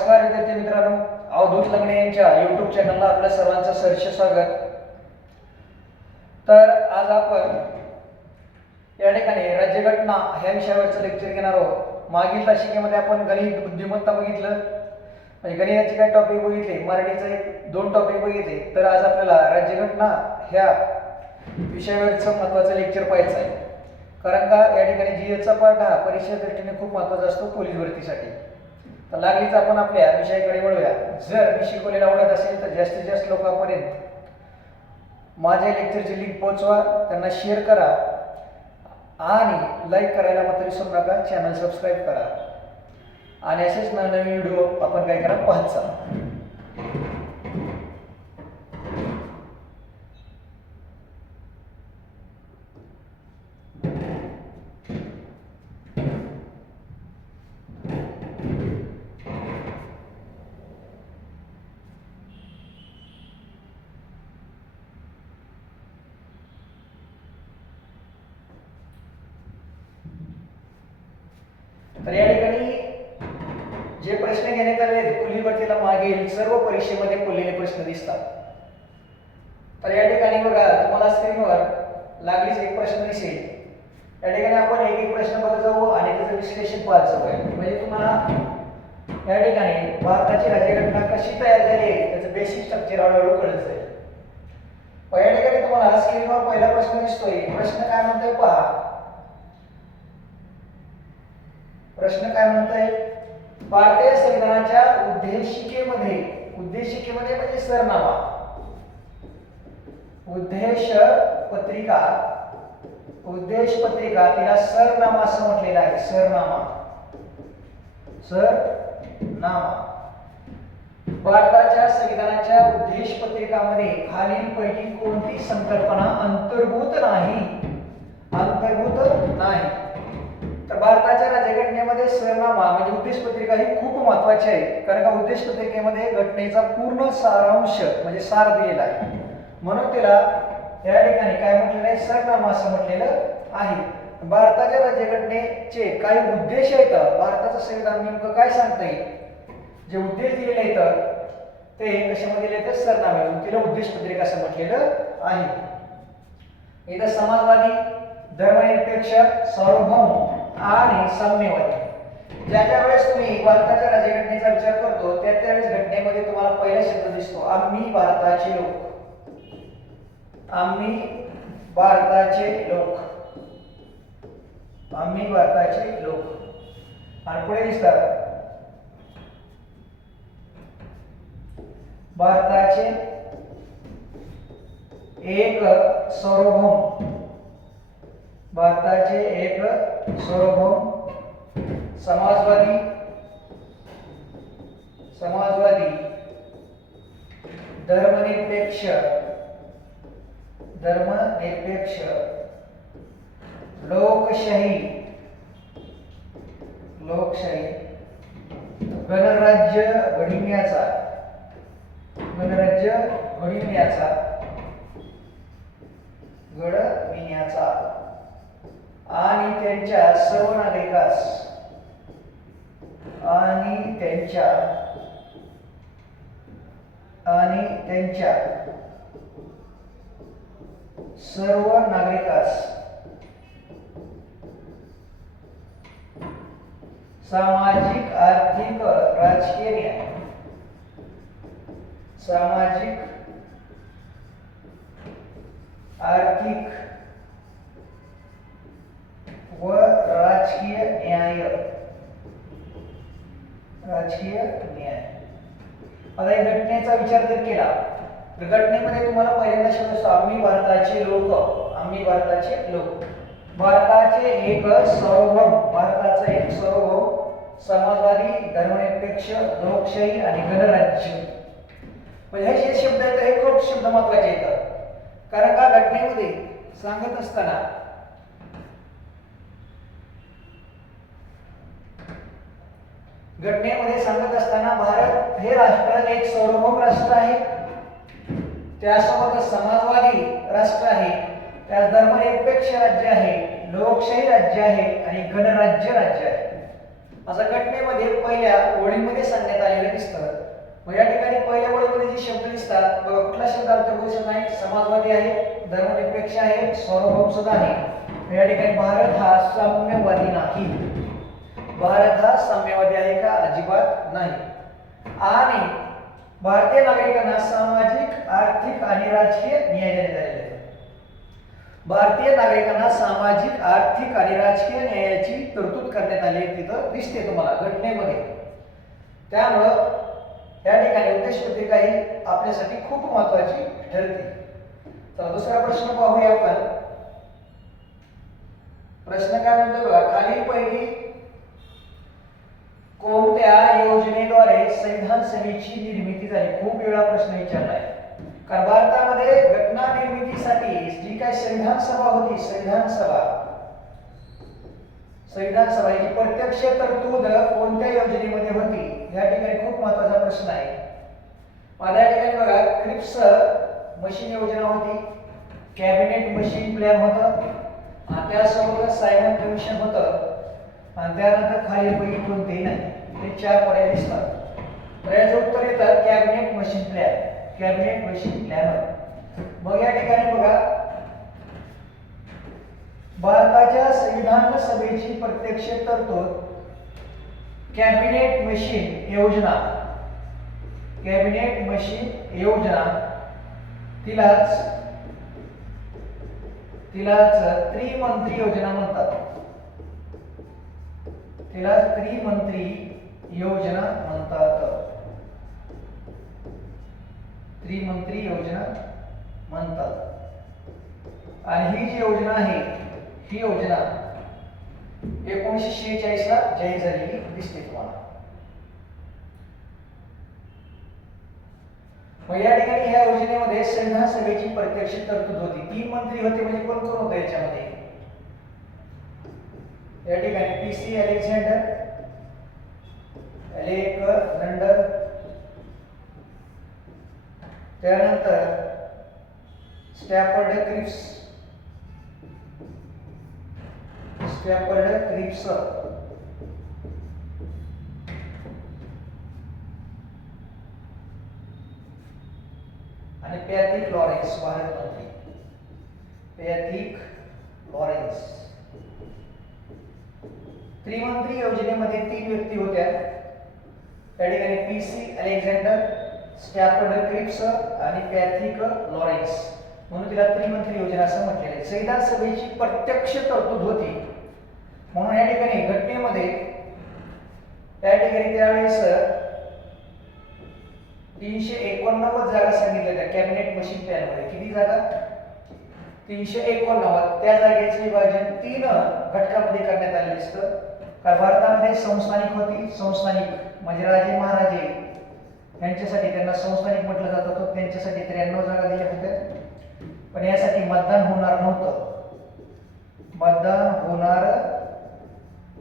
नमस्कार विद्यार्थी मित्रांनो, अवधूत लंगडे यांच्या YouTube चॅनलला आपल्या सर्वांचं सहर्ष स्वागत। तर आज आपण या ठिकाणी राज्यघटना ह्या विषयावरचं लेक्चर घेणार आहोत। मागील तासिकेमध्ये आपण गणित बुद्धिमत्ता बघितलं, म्हणजे गणिताचे काही टॉपिक बघितले, मराठीचे दोन टॉपिक बघितले। तर आज आपल्याला राज्यघटना ह्या विषयावरचं महत्त्वाचं लेक्चर पाहायचं आहे, कारण का या ठिकाणी जीएसचा पार्ट हा परीक्षा दृष्टीने खूप महत्त्वाचा असतो पोलीस भरतीसाठी। तर लागलीच आपण आपल्या विषयाकडे वळूया। जर मी शिकवलेलं आवडत असेल तर जास्तीत जास्त लोकांपर्यंत माझ्या लेक्चरची लिंक पोहोचवा, त्यांना शेअर करा आणि लाईक करायला मात्र विसरू नका। चॅनल सबस्क्राईब करा आणि असेच नवीन व्हिडिओ आपण काय करा पाहत चला। तर या ठिकाणी जे प्रश्न घेण्यात आले आहेत पोलीस भरतीला मागील सर्व परीक्षेमध्ये पडलेले प्रश्न दिसतात। तर या ठिकाणी बघा, तुम्हाला स्क्रीनवर लागलीच एक प्रश्न दिसेल। या ठिकाणी आपण एक एक प्रश्न बघत जाऊ आणि त्याचं विश्लेषण पाहत जाऊया, म्हणजे तुम्हाला या ठिकाणी भारताची राज्यघटना कशी तयार झाली आहे त्याचं बेसिक स्ट्रक्चर हळूहळू कळत जाईल। या ठिकाणी तुम्हाला स्क्रीनवर पहिला प्रश्न दिसतोय। प्रश्न काय म्हणतोय पहा। प्रश्न काय म्हणतोय, भारतीय संविधानाच्या उद्देशिकेमध्ये म्हणजे सरनामा, उद्देश पत्रिका तिला सरनामा असं म्हटलेलं आहे। सरनामा भारताच्या संविधानाच्या उद्देश पत्रिकामध्ये खालीलपैकी कोणती संकल्पना अंतर्भूत नाही। तर भारताच्या राज्यघटनेमध्ये सरनामा म्हणजे उद्देश पत्रिका ही खूप महत्त्वाची आहे, कारण का उद्देश पत्रिकेमध्ये घटनेचा पूर्ण सारांश म्हणजे सार दिलेला आहे, म्हणून तिला या ठिकाणी काय म्हटलेलं आहे, सरनामा असं म्हटलेलं आहे। भारताच्या राज्यघटनेचे काही उद्देश आहेत, भारताचं संविधान नेमकं काय सांगतंय, जे उद्देश दिलेले आहेत ते कशामध्ये दिले तर सरनामे, तिला उद्देश पत्रिका असं म्हटलेलं आहे। इथं समाजवादी, धर्मनिरपेक्ष, सार्वभौम आणि साम्यवादी, ज्या वेळेस तुम्ही भारताच्या राज्यघटनेचा विचार करतो त्यावेळेस घटनेमध्ये तुम्हाला पहिला शब्द दिसतो, आम्ही भारताचे लोक। आम्ही भारताचे लोक आणि पुढे दिसतात भारताचे एक सार्वभौम, समाजवादी, धर्मनिरपेक्ष, लोकशाही, गणराज्य घडविण्याचा आणि त्यांच्या सर्व नागरिकांस सामाजिक, आर्थिक, राजकीय न्याय, व राजकीय न्याय। आता या घटनेचा विचार जर केला तर घटनेमध्ये तुम्हाला पहिल्यांदा शब्द असतो आम्ही भारताचे लोक, भारताचे एक सार्वभौम, समाजवादी, धर्मनिरपेक्ष, लोकशाही आणि गणराज्य। म्हणजे हे जे शब्द आहेत हे खूप शब्द महत्त्वाचे आहेत, कारण का घटनेमध्ये सांगत असताना भारत हे राष्ट्र एक सार्वभौम राष्ट्र आहे, त्यासोबत समाजवादी राष्ट्र आहे, त्यास धर्मनिरपेक्ष राज्य आहे, लोकशाही राज्य आहे आणि गणराज्य राज्य आहे। असं घटनेमध्ये पहिल्या ओळीमध्ये सांगण्यात आलेलं दिसतं. मग या ठिकाणी पहिल्या ओळीमध्ये जे शब्द दिसतात बघा, कुठला शब्द अंतर्भूत आहे? समाजवादी आहे, धर्मनिरपेक्ष आहे, सार्वभौम सुद्धा आहे. या ठिकाणी भारत हा साम्यवादी नाही. भारत हा साम्यवादी आहे का? अजिबात नाही. आणि भारतीय नागरिकांना सामाजिक, आर्थिक आणि राजकीय न्याय देण्यात आलेला आहे. भारतीय नागरिकांना सामाजिक, आर्थिक आणि राजकीय न्यायाची तरतूद करण्यात आली आहे, तिथं दिसते तुम्हाला घटनेमध्ये. त्यामुळं या ठिकाणी उद्देश पत्रिका ही आपल्यासाठी खूप महत्त्वाची ठरते. तर दुसरा प्रश्न पाहूया आपण. प्रश्न काय म्हणतोय बघा, खालीलपैकी कोणत्या योजनेद्वारे संविधान सभेची निर्मिती झाली? खूप वेळा प्रश्न विचारलाय. कारण भारतामध्ये घटना निर्मितीसाठी जी काही संविधान सभा होती, संविधान सभा ही प्रत्यक्ष तरतूद कोणत्या योजनेमध्ये होती? या ठिकाणी खूप महत्त्वाचा प्रश्न आहे. माझ्या ठिकाणी बघा, क्रिप्स मशीन योजना होती, कॅबिनेट मशीन प्लॅन होतं, आणि त्यासोबत सायमन कमिशन होतं, आणि त्यानंतर खालीलपैकी कोणतेही नाही. हे 4 पर्याय दिसतात. तर याचं उत्तर येतं cabinet machine plan. Cabinet machine plan. मग या ठिकाणी बघा, भारताच्या संविधान सभेची प्रत्यक्ष तरतूद कॅबिनेट मशीन योजना, कॅबिनेट मशीन योजना तिलाच त्रिमंत्री योजना म्हणतात. तिला त्रिमंत्री योजना म्हणतात. त्रिमंत्री योजना म्हणतात. आणि ही जी योजना आहे, ही योजना 1946 ला जाहीर झालेली दिसते तुम्हाला. मग या ठिकाणी ह्या योजनेमध्ये संविधान सभेची प्रत्यक्ष तरतूद होती. 3 मंत्री होते, म्हणजे कोण कोण होते याच्यामध्ये? या ठिकाणी पीसी अलेक्झांडर, अलेक्झांडर, त्यानंतर स्टॅफर्ड क्रिप्स, आणि पॅथिक लॉरेन्स, भारत मंत्री पॅथिक लॉरेन्स. त्रिमंत्री योजनेमध्ये 3 व्यक्ती होत्या. त्या ठिकाणी पीसी अलेक्झांडर, स्टॅफर्ड क्रिप्स आणि पॅथिक लॉरेन्स, म्हणून तिला त्रिमंत्री योजना असं म्हटलेलं आहे. संविधान सभेची प्रत्यक्ष तरतूद होती, म्हणून या ठिकाणी घटनेमध्ये त्या ठिकाणी त्यावेळेस 389 जागा सांगितल्या त्या कॅबिनेट मशीन प्लॅन मध्ये. किती जागा? 389. त्या जागेचे विभाजन 3 घटकामध्ये करण्यात आले दिसतं. कारण भारतामध्ये संस्थानिक होती. संस्थानिक म्हणजे राजे महाराजे यांच्यासाठी, त्यांना संस्थानिक म्हटलं जात होतं, त्यांच्यासाठी 93 जागा दिल्या होत्या. पण यासाठी मतदान होणार नव्हतं. मतदान होणार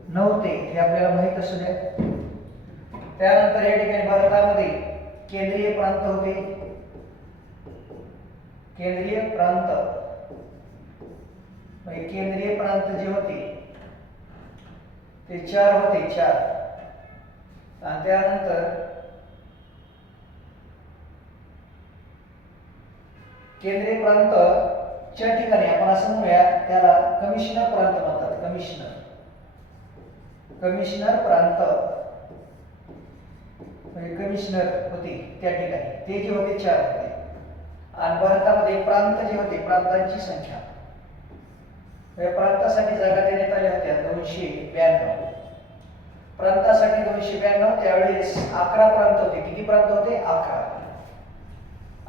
नव्हते हे आपल्याला माहित असू द्या. त्यानंतर या ठिकाणी भारतामध्ये केंद्रीय प्रांत होते. केंद्रीय प्रांत जे होते ते 4 होते, 4. आणि त्यानंतर केंद्रीय प्रांतच्या ठिकाणी आपण असं म्हणूया, त्याला कमिशनर प्रांत म्हणतात. कमिशनर प्रांत म्हणजे कमिशनर होते त्या ठिकाणी, ते जे होते 4 होते. आणि भारतामध्ये प्रांत जे होते, प्रांतांची संख्या, या प्रांतासाठी जागा देण्यात आल्या होत्या 292. प्रांतासाठी 292. त्यावेळेस 11 प्रांत होते. किती प्रांत होते? 11.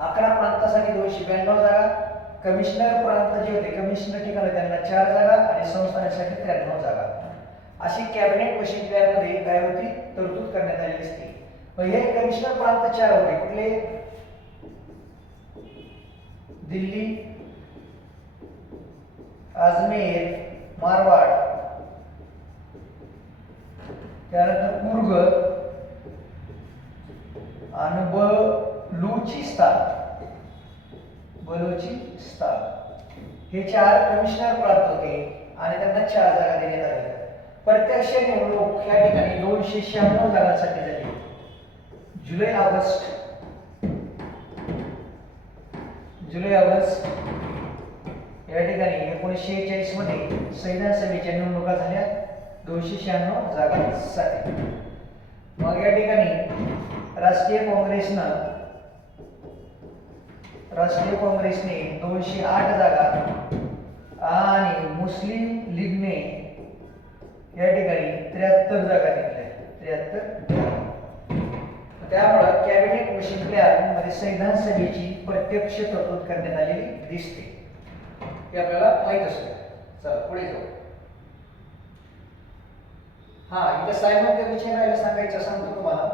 11 प्रांतासाठी 292 जागा. कमिशनर प्रांत जे होते, कमिशनर ठिकाणी त्यांना 4 जागा आणि संस्थानासाठी 93 जागा. अशी कॅबिनेट मशीन प्लॅन मध्ये काय होती? तरतूद करण्यात आलेली असते. हे कमिशनर प्रांत 4 होते. कुठले? दिल्ली, अजमेर, मारवाड, त्यानंतर कुर्ग आणि बलुचिस्तान. हे 4 कमिशनर प्रांत होते आणि त्यांना 4 जागा देण्यात आल्या. प्रत्यक्ष निवडणूक या ठिकाणी 296 जागांसाठी झाली. जुलै ऑगस्ट या ठिकाणी 1946 मध्ये संविधान सभेच्या निवडणुका झाल्या 296 जागांसाठी. मग या ठिकाणी राष्ट्रीय काँग्रेसने 208 जागा आणि मुस्लिम लीगने या ठिकाणी 73 जागा घेतल्या. 73. त्यामुळे कॅबिनेट मिशन प्लॅन मध्ये संविधान सभेची प्रत्यक्ष तरतूद करण्यात आलेली दिसते. हे आपल्याला माहित असतं. चला पुढे जाऊ. इथं सायमन कमिशन आहे सांगायचं सांगतो तुम्हाला.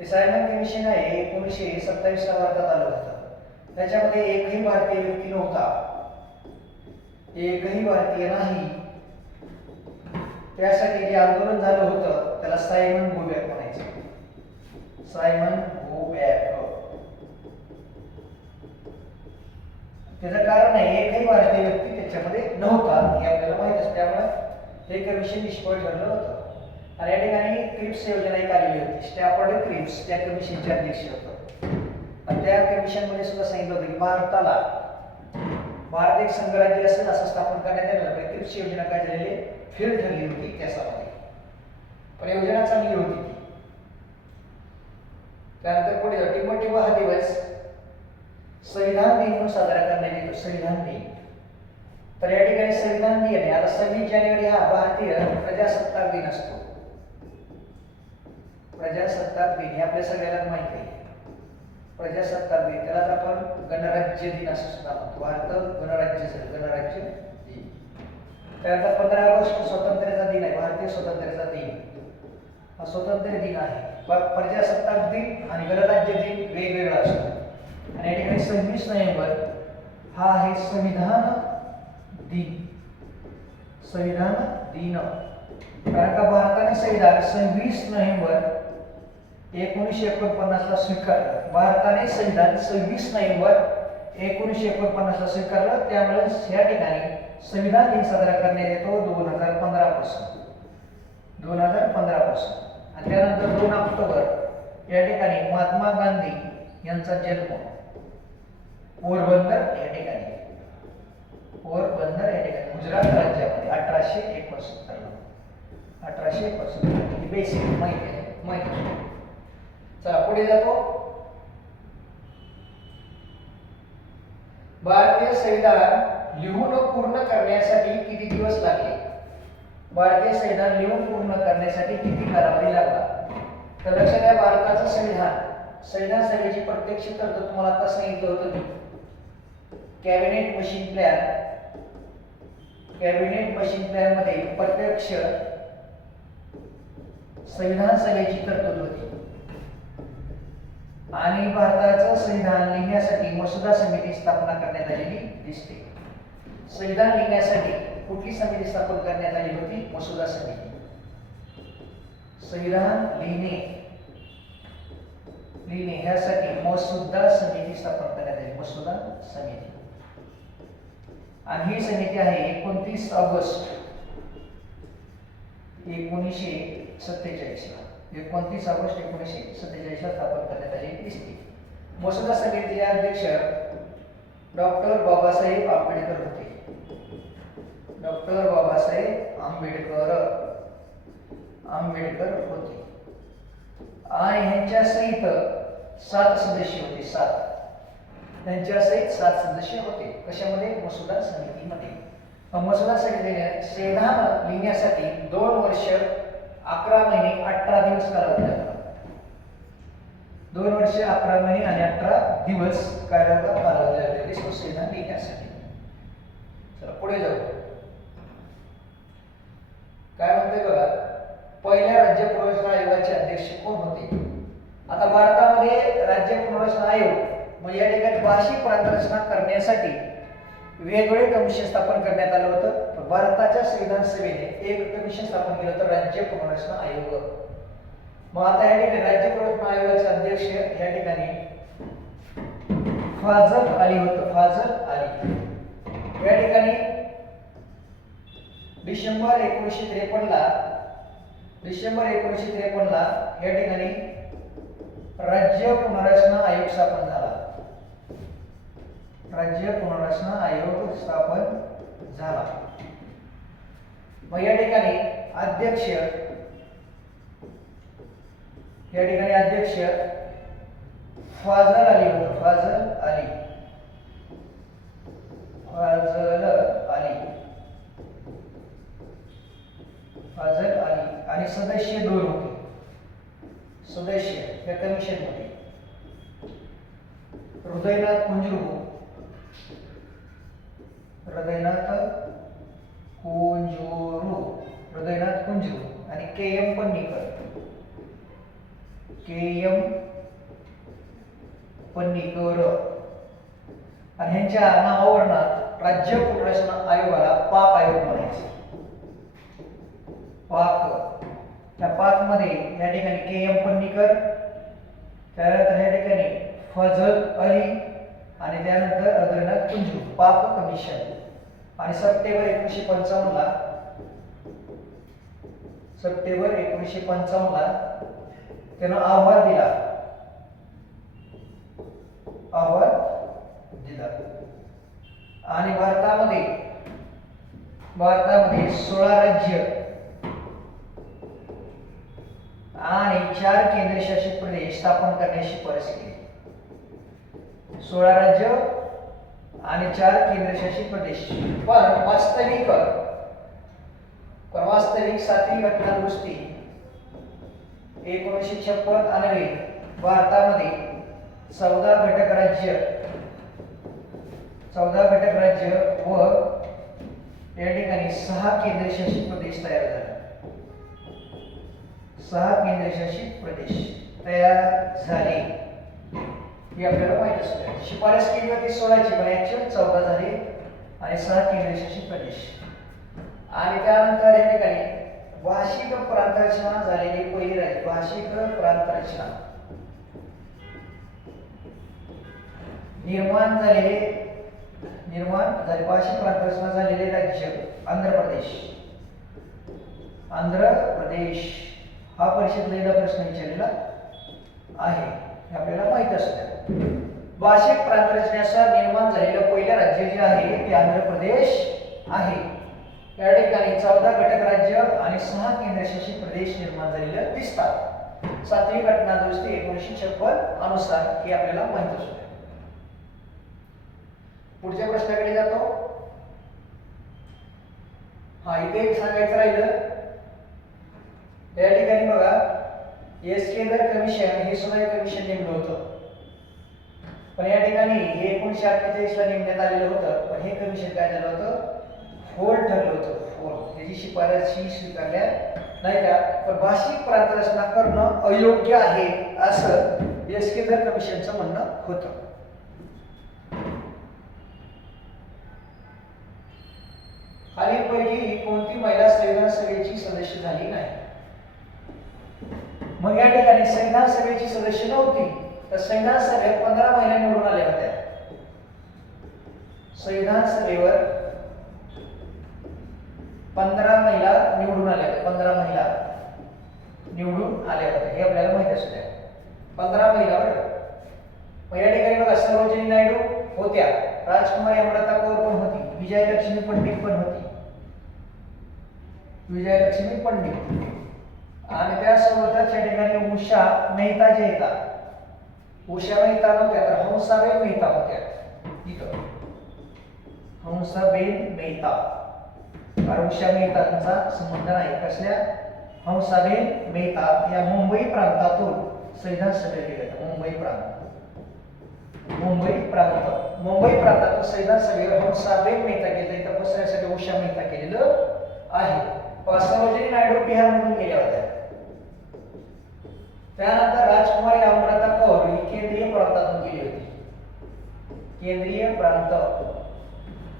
हे सायमन कमिशन आहे 1927 ला भारतात आलं होतं. त्याच्यामध्ये एकही भारतीय व्यक्ती नव्हता. एकही भारतीय नाही. त्यासाठी जे आंदोलन झालं होतं त्याला सायमन गो बॅक म्हणायचं. Simon go back. त्याचं कारण आहे एकही भारतीय व्यक्ती त्याच्यामध्ये नव्हता हे आपल्याला माहित असतं. त्यामुळे हे कमिशन निष्फळ ठरलं होतं. आणि या ठिकाणी क्रिप्स योजना एक आलेली होती. स्टॅफर्ड क्रिप्स त्या कमिशनचे अध्यक्ष होते. आणि त्या कमिशन मध्ये सुद्धा सांगितलं होतं की भारत एक संघराज्य असेल असं स्थापन करण्यात येणार. पण क्रिप्स योजना काय झालेली फेल ठरली होती त्यासाठी. पण योजना चांगली होती ती. त्यानंतर पुढे टिमोटिमो हा दिवस संविधान दिन म्हणून साजरा करण्यात येतो. संविधान दिन. तर या ठिकाणी संविधान दिन आहे. आता 26 जानेवारी हा भारतीय प्रजासत्ताक दिन असतो. प्रजासत्ताक दिन हे आपल्या सगळ्यांना माहिती आहे. प्रजासत्ताक दिन त्यालाच आपण गणराज्य दिन असं सुद्धा म्हणतो. भारत गणराज्य झालं. गणराज्य दिन. त्यानंतर 15 ऑगस्ट स्वातंत्र्याचा दिन आहे. भारतीय स्वातंत्र्याचा दिन हा स्वातंत्र्य दिन आहे. प्रजासत्ताक दिन आणि गणराज्य दिन वेगवेगळा असतो. आणि या ठिकाणी 26 नोव्हेंबर हा आहे संविधान दिन. संविधान दिन. कारण का भारताने संविधान 26 नोव्हेंबर 1949 ला स्वीकारलं. भारताने संविधान 26 नोव्हेंबर 1949 ला स्वीकारलं. त्यामुळे या ठिकाणी संविधान दिन साजरा करण्यात येतो 2015 पासून. 2015 पासून. आणि त्यानंतर 2 ऑक्टोबर या ठिकाणी महात्मा गांधी यांचा जन्म पोरबंदर या ठिकाणी. पोरबंदर या ठिकाणी गुजरात राज्यामध्ये 1861. 1861 ही बेसिक माहिती आहे. चला पुढे जातो. भारतीय संविधान लिहून पूर्ण करण्यासाठी किती दिवस लागले? भारतीय संविधान लिहून पूर्ण करण्यासाठी किती कालावधी लागला? तर लक्षात घ्या, भारताचं संविधान सभेची प्रत्यक्ष तरतूद तुम्हाला आता सांगितलं होतं मी. कॅबिनेट मिशन प्लॅन मध्ये प्रत्यक्ष संविधान सभेची तरतूद होती. आणि भारताचं संविधान लिहिण्यासाठी मसुदा समिती स्थापना करण्यात आलेली दिसते. संविधान लिहिण्यासाठी कुठली समिती स्थापन करण्यात आली होती? मसुदा समिती. संविधान लिहिणे ह्यासाठी मसुदा समिती स्थापन करण्यात आली. मसुदा समिती. आणि ही समिती आहे 29 ऑगस्ट 1947 ला. 29 ऑगस्ट 1947 ला स्थापन करण्यात आलेली दिसते. मसुदा समितीचे अध्यक्ष डॉक्टर बाबासाहेब आंबेडकर होते. डॉक्टर बाबासाहेब आंबेडकर होते. आणि ह्यांच्या सहित 7 सदस्य होते. 7 त्यांच्या सहित 7 सदस्य होते. कशामध्ये? मसुदा समितीमध्ये. मसुदा समितीने संविधान लिहिण्यासाठी 2 वर्ष 11 महिने 18 दिवस कालावधी लागला. 2 वर्ष 11 महिने आणि 18 दिवस कालावधी लागले संविधान लिहिण्यासाठी. चला पुढे जाऊ. काय म्हणते बघा, पहिल्या राज्य पुनर्रचना आयोगाचे अध्यक्ष कोण होते? आता भारतामध्ये राज्य पुनर्रचना आयोग म्हणजे या ठिकाणी भाषिक पुनर्रचना करण्यासाठी वेगवेगळे कमिशन स्थापन करण्यात आलं होतं. भारताच्या संविधान सभेने एक कमिशन स्थापन केलं होतं, राज्य पुनर्रचना आयोग. मग आता या ठिकाणी राज्य पुनर्रचना आयोगाचे अध्यक्ष या ठिकाणी फाजल अली होतं. फाजल अली या ठिकाणी डिसेंबर 1953 ला या ठिकाणी राज्य पुनर्रचना आयोग स्थापन झाला. राज्य पुनर्रचना आयोग स्थापन झाला. मग या ठिकाणी अध्यक्ष फाजल अली होते. फाजल अली आणि सदस्य 2 होते. सदस्य या कमिशन मध्ये हृदयनाथ कुंजरू आणि के.एम. पन्नीकर आणि ह्यांच्या नावावरनं राज्य पुनर्रचना आयोगाला पाक आयोग म्हणायचे. त्या पाक मध्ये या ठिकाणी के.एम. पन्नीकर, त्यानंतर या ठिकाणी फजल अली आणि त्यानंतर हृदयनाथ कुंजरू पाक कमिशन. आणि सप्टेंबर 1955 ला त्यानं अहवाल दिला. आणि भारतामध्ये 16 राज्य आणि 4 केंद्रशासित प्रदेश स्थापन करण्याची शिफारस केली. 16 राज्य आणि 4 केंद्रशासित प्रदेश. पण वास्तविक 7वी घटना दुरुस्ती 1956 अन्वये भारतामध्ये 14 घटक राज्य व या ठिकाणी 6 केंद्रशासित प्रदेश तयार झाले. 6 केंद्रशासित प्रदेश तयार झाले हे आपल्याला माहित असतं. शिफारस केली होती 16ची पण ऍक्च्युअल 14 झाले आणि 6 केंद्रशासित प्रदेश. आणि त्यानंतर या ठिकाणी भाषिक प्रांतरचना झालेली पहिली राज्य. भाषिक प्रांतरचना निर्माण झाले भाषिक प्रांतरचना झालेले राज्य आंध्र प्रदेश हा परीक्षेतला एकदा प्रश्न विचारलेला आहे हे आपल्याला माहित असतं. भाषिक प्रांतरचनेनुसार निर्माण झालेलं पहिलं राज्य जे आहे ते आंध्र प्रदेश आहे. या ठिकाणी 14 घटक राज्य आणि 6 केंद्रशासित प्रदेश निर्माण झालेले दिसतात. 7वी घटना दुरुस्ती 1956 अनुसार हे आपल्याला माहित असतं. पुढच्या प्रश्नाकडे जातो. इथे एक सांगायचं राहिलं. या ठिकाणी बघा एसकेंदर कमिशन हे सुद्धा एक कमिशन नेमलं होतं. पण या ठिकाणी हे 1948 ला नेमण्यात आलेलं होतं. पण हे कमिशन काय झालं होतं? फोल ठरलं होतं. त्याची शिफारशी स्वीकारल्या नाही त्या. पण भाषिक प्रांतरचना करणं अयोग्य आहे असं एसकेंदर कमिशनचं म्हणणं होतं. खालीलपैकी कोणती महिला संविधान सभेची सदस्य झाली नाही? मग या ठिकाणी संविधान सभेची सदस्य नव्हती तर संविधान सभेत 15 महिला निवडून आल्या होत्या. संविधान सभेवर 15 महिला निवडून आल्या होत्या. 15 महिला निवडून आल्या होत्या हे आपल्याला माहित असतं. 15 महिला बरं. मग या ठिकाणी बघा सरोजिनी नायडू होत्या, राजकुमारी अमृता कौर पण होती, विजयलक्ष्मी पंडित पण होती. आणि त्यासोबतच या ठिकाणी उषा मेहता नव्हत्या तर हंसाबेन मेहता होत्या. हंसाबेन मेहता कारण उषा मेहतांचा संबंध नाही. कसल्या? हंसाबेन मेहता या मुंबई प्रांतातून संविधान सभेत गेल्या. मुंबई प्रांतातून संविधान सभेवर हंसाबेन मेहता गेल्या. इथं बसण्यासाठी उषा मेहता केलेलं आहे. सरोजिनी नायडू बिहारमधून गेल्या होत्या. त्यानंतर राजकुमारी अमृता कौर ही केंद्रीय प्रांतातून गेली होती.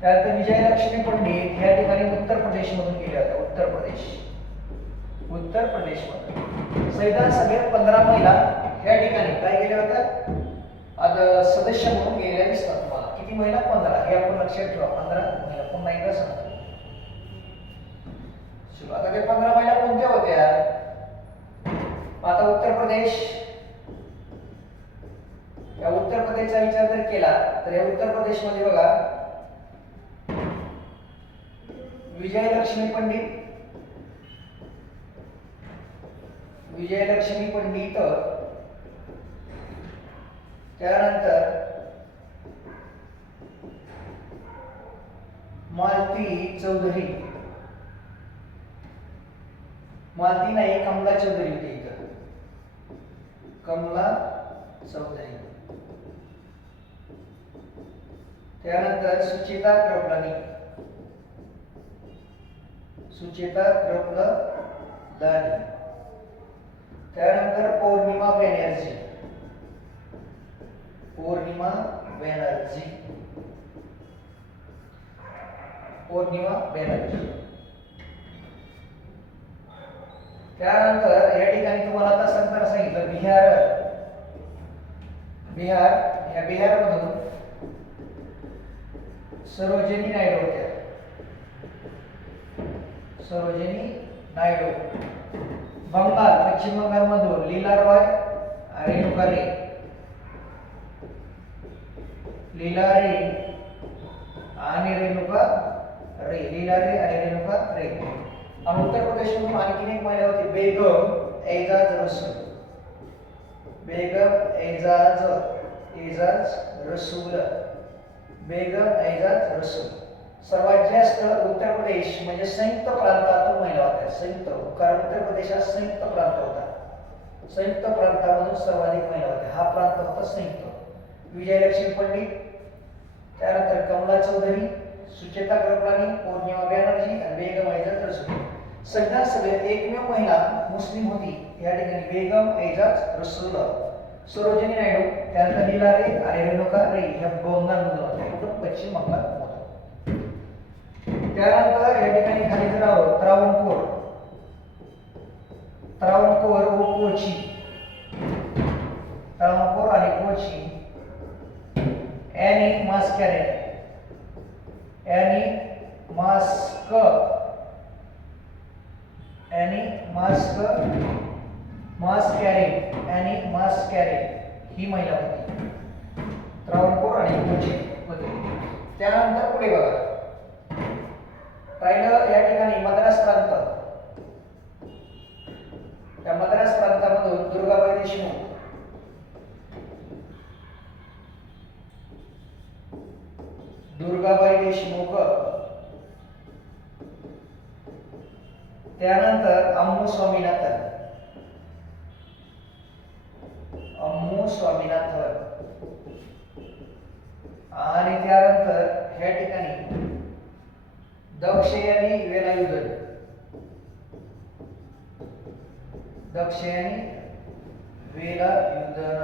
त्यानंतर विजयलक्ष्मी पंडित या ठिकाणी उत्तर प्रदेश मधून गेल्या होत्या. उत्तर प्रदेश मध्ये संविधान सभेत 15 महिला या ठिकाणी काय गेल्या होत्या? आता सदस्य म्हणून गेलेल्या दिसतात तुम्हाला. किती महिला? 15. हे आपण लक्षात ठेवा. 15 महिला. पुन्हा एकदा सांगतो चलो आता ते 15 महिला कोणत्या होत्या? आता उत्तर प्रदेश, या उत्तर प्रदेशचा विचार जर केला तर या उत्तर प्रदेश मध्ये बघा विजयलक्ष्मी पंडित, विजयलक्ष्मी पंडित, त्यानंतर मालती चौधरी, मालती नाही कमला चौधरी होती इथं, कमला चौधरी, त्यानंतर सुचेता कृपलानी, सुचेता कृपलानी, त्यानंतर पौर्णिमा बॅनर्जी, पौर्णिमा बॅनर्जी, पौर्णिमा बॅनर्जी, त्यानंतर या ठिकाणी तुम्हाला आता संतान सांगितलं बिहार, बिहार, या बिहार मधून सरोजिनी नायडू होत्या, सरोजिनी नायडू, बंगाल, पश्चिम बंगाल मधून लीला रॉय, रेणुका रे, लीला रे आणि रेणुका रे, लीला रे आणि रेणुका रे. आणि उत्तर प्रदेश मधून आणखी एक महिला होती बेगम एजाज रसूल, बेगम एजाज, एजाज रसूल, बेगम एजाज रसूल. सर्वात जास्त उत्तर प्रदेश म्हणजे संयुक्त प्रांतातून महिला होत्या, संयुक्त, कारण उत्तर प्रदेश हा संयुक्त प्रांत होता, संयुक्त प्रांतामधून सर्वाधिक महिला होत्या, हा प्रांत होता संयुक्त. विजयलक्ष्मी पंडित, त्यानंतर कमला चौधरी, सुचेता कृपलानी, पौर्णिमा बॅनर्जी आणि बेगम एजाज रसूल. संविधान सभेत एकमेव महिला मुस्लिम होती या ठिकाणी बेगम एजाज रसूल, सरोजिनी नायडू, त्यानंतर लीला रे आणि रेणुका रे ह्या बंगाल मधून होत्या, कुठून? पश्चिम बंगाल मधून. त्यानंतर या ठिकाणी खाली जर आहोत त्रावणकोर, त्रावणकोर व कोची, त्रावणकोर आणि कोची, एनी मास्कॅरे, एनी मास्क, एनी मास्क, मास्कॅरे, एनी मास्कॅरे ही महिला होती, त्रावणकोर आणि कोची होती. त्यानंतर पुढे बघा राहिलं या ठिकाणी मद्रास प्रांत, त्या मद्रास प्रांतामधून दुर्गाबाई देशमुख, दुर्गाबाई देशमुख, त्यानंतर अम्मू स्वामीनाथन, अम्मू स्वामीनाथन, आणि त्यानंतर ह्या ठिकाणी दक्षयानी वेलायुधन, दक्षयानी वेलायुधन,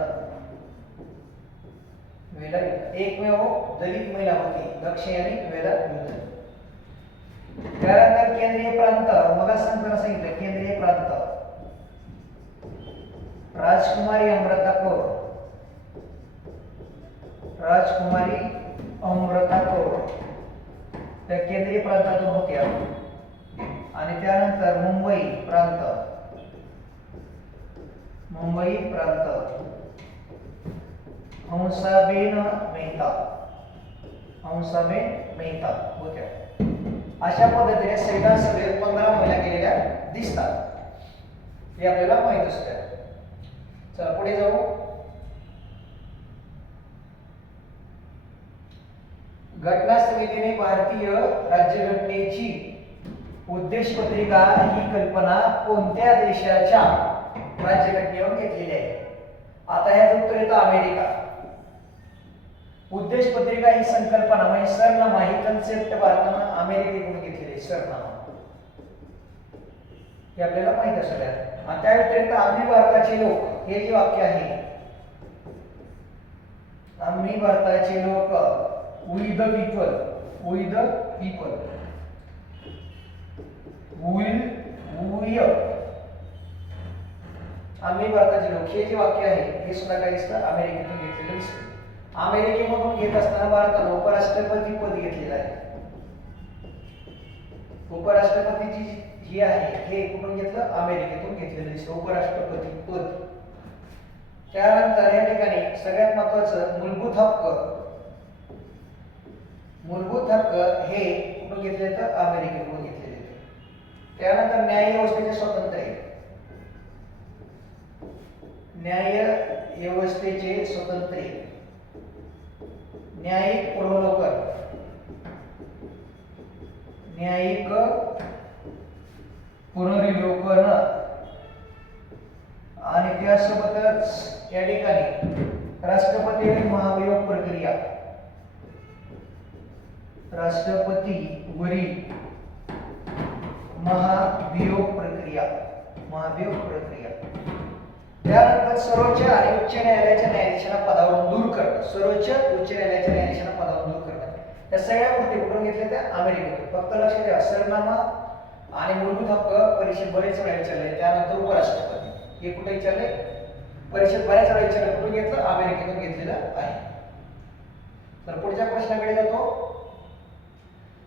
वेलायुधन एकमेव दलित महिला होती दक्षयानी वेलायुधन. त्यानंतर केंद्रीय प्रांत, मग सांगितलं केंद्रीय प्रांत, राजकुमारी अमृता कौर, राजकुमारी अमृता कौर त्या केंद्रीय प्रांतातून होत्या. आणि त्यानंतर मुंबई प्रांत, मुंबई प्रांत, हंसाबेन मेहता, हंसाबेन मेहता होत्या. अशा पद्धतीने संविधान सभेत 15 महिला गेलेल्या दिसतात, हे आपल्याला माहित असतं. चला पुढे जाऊ. घटना समितीने भारतीय राज्यघटनेची उद्देश पत्रिका ही कल्पना कोणत्या देशाच्या राज्यघटनेवर घेतलेली आहे? आता ह्याचं उत्तर येतं अमेरिका. उद्देश पत्रिका ही संकल्पना म्हणजे सरनामा ही कन्सेप्ट भारताने अमेरिकेकडून घेतलेली सरनामा, हे आपल्याला माहित असेल. आणि त्या व्यतिरिक्त आम्ही भारताचे लोक हे जे वाक्य आहे, आम्ही भारताचे लोक, we the people, we the people, we आम्ही भारताचे लोक हे जे वाक्य आहे हे सुद्धा काही दिसतं अमेरिकेतून घेतलेलं दिसतं. अमेरिकेमधून घेत असताना भारताने उपराष्ट्रपती पद घेतलेलं आहे. उपराष्ट्रपतीची जे आहे हे कुठून घेतलं, अमेरिकेतून घेतलेलं दिसतं, उपराष्ट्रपती पद. त्यानंतर या ठिकाणी सगळ्यात महत्वाचं मूलभूत हक्क. मूलभूत हक्क हे कुठून घेतले तर अमेरिकेकडून घेतलेले. त्यानंतर न्याय व्यवस्थेचे स्वातंत्र्य. न्याय व्यवस्थेचे स्वातंत्र्य, न्यायिक पुनर्विलोकन, न्यायिक पुनर्विलोकन आणि त्यासोबतच या ठिकाणी राष्ट्रपती महाभियोग प्रक्रिया, राष्ट्रपती वरील महाभियोग प्रक्रिया, महाभियोग प्रक्रिया. त्यानंतर सर्वोच्च आणि उच्च न्यायालयाच्या न्यायाधीशांना पदावरून दूर करणं, सर्वोच्च उच्च न्यायालयाच्या न्यायाधीशांना पदावरून दूर करणं. या सगळ्या गोष्टी कुठून घेतल्या त्या अमेरिकेतून. फक्त लक्षात ठेवा सरनामा आणि मूलभूत हक्क परीक्षेत बरेच वेळा विचारले. त्यानंतर उपराष्ट्रपती हे कुठे विचारले, परीक्षेत बऱ्याच वेळा विचारले. कुठून घेतलं, अमेरिकेतून घेतलेलं आहे. तर पुढच्या प्रश्नाकडे जातो.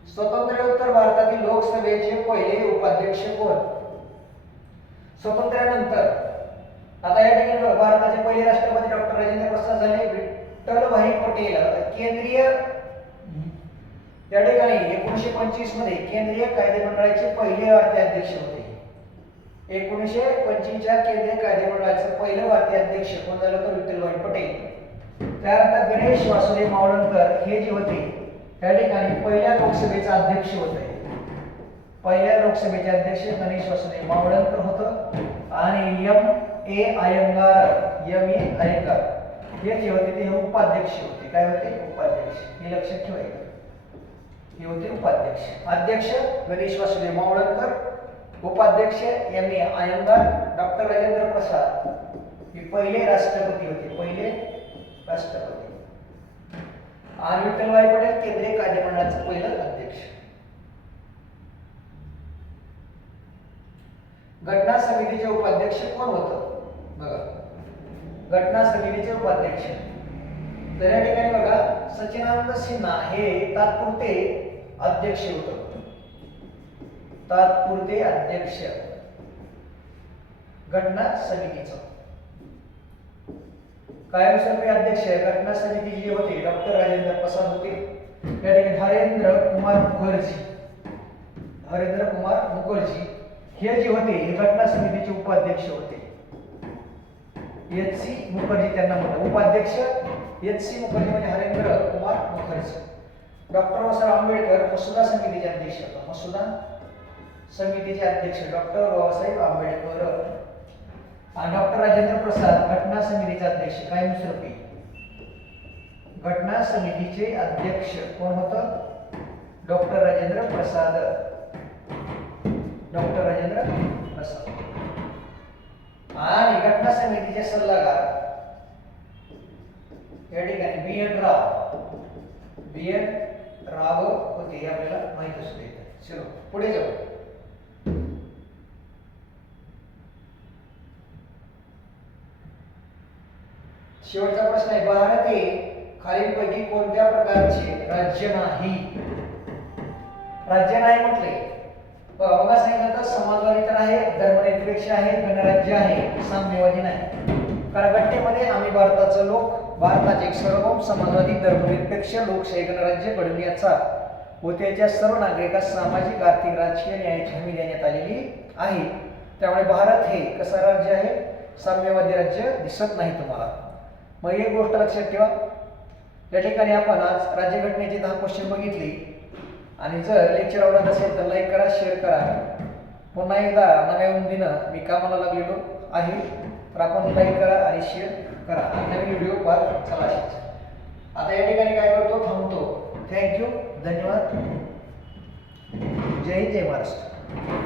स्वातंत्र्योत्तर भारतातील लोकसभेचे पहिले उपाध्यक्ष कोण? स्वातंत्र्यानंतर आता या ठिकाणी भारताचे पहिले राष्ट्रपती डॉक्टर राजेंद्र प्रसाद झाले. विठ्ठलभाई पटेल केंद्रीय या ठिकाणी 1925 मध्ये केंद्रीय कायदे मंडळाचे पहिले भारतीय अध्यक्ष होते. 1925 च्या केंद्रीय कायदे मंडळाचे पहिले भारतीय अध्यक्ष कोण झालं तर विठ्ठलभाई पटेल. त्यानंतर गणेश वासुदेव मावळणकर हे जे होते त्या ठिकाणी पहिल्या लोकसभेचे अध्यक्ष होते. पहिल्या लोकसभेचे अध्यक्ष गणेश वासुदेव मावळणकर होतं. आणि M.A. अय्यंगार हे जे होते ते उपाध्यक्ष होते. काय होते, उपाध्यक्ष. हे लक्षात ठेवायचं, हे होते उपाध्यक्ष. अध्यक्ष गणेश वासुदेव मावळणकर, उपाध्यक्ष M.A. अय्यंगार. डॉक्टर राजेंद्र प्रसाद हे पहिले राष्ट्रपती होते, पहिले राष्ट्रपती. आणि विठ्ठलभाई पटेल केंद्रीय कायदे मंडळाचं पहिलं अध्यक्ष. घटना समितीचे उपाध्यक्ष कोण होतं बघा, घटना समितीचे उपाध्यक्ष. तर या ठिकाणी बघा सचिदानंद सिन्हा हे तात्पुरते अध्यक्ष होते, तात्पुरते अध्यक्ष घटना समितीचं. कायमस्वरूपी अध्यक्ष घटना समिती जे होते डॉक्टर राजेंद्र प्रसाद होते. या ठिकाणी हरेंद्र कुमार मुखर्जी हे जे होते हे घटना समितीचे उपाध्यक्ष होते. H.C. मुखर्जी त्यांना म्हणतात उपाध्यक्ष. H.C. मुखर्जी म्हणजे हरेंद्र कुमार मुखर्जी. डॉक्टर बाबासाहेब आंबेडकर मसुदा समितीचे अध्यक्ष होते, मसुदा समितीचे अध्यक्ष डॉक्टर बाबासाहेब आंबेडकर. आणि डॉक्टर राजेंद्र प्रसाद घटना समितीचे अध्यक्ष कायमस्वरूपी. घटना समितीचे अध्यक्ष कोण होतं, डॉक्टर राजेंद्र प्रसाद, डॉक्टर राजेंद्र प्रसाद. आणि घटना समितीचे सल्लागार या ठिकाणी बी एन राव होते, हे आपल्याला माहित असते. चलो पुढे जाऊ. शेवटचा प्रश्न आहे, भारत हे खालीलपैकी कोणत्या प्रकारचे राज्य नाही? राज्य नाही म्हटले बघा सांगितलं तर समाजवादी तर आहे, धर्मनिरपेक्ष आहे, गणराज्य आहे, साम्यवादी नाही. कारण घटनेमध्ये आम्ही भारताचे एक सार्वभौम समाजवादी धर्मनिरपेक्ष लोकशाही गणराज्य घडविण्याचा व त्याच्या सर्व नागरिकांना सामाजिक आर्थिक राजकीय न्यायाची हमी देण्यात आलेली आहे. त्यामुळे भारत हे कसं राज्य आहे, साम्यवादी राज्य दिसत नाही तुम्हाला. मग एक गोष्ट लक्षात ठेवा, या ठिकाणी आपण आज राज्यघटनेचे 10 क्वेश्चन बघितले. आणि जर लेक्चर आवडत असेल तर लाईक करा, शेअर करा. पुन्हा एकदा नव्या उंदीनं मी कामाला लागलेलो आहे, तर आपण लाईक करा आणि शेअर करा आणि नवीन व्हिडिओ पाहत चला. आता या ठिकाणी काय करतो, थांबतो. थँक्यू, धन्यवाद. जय हिंद, जय महाराष्ट्र.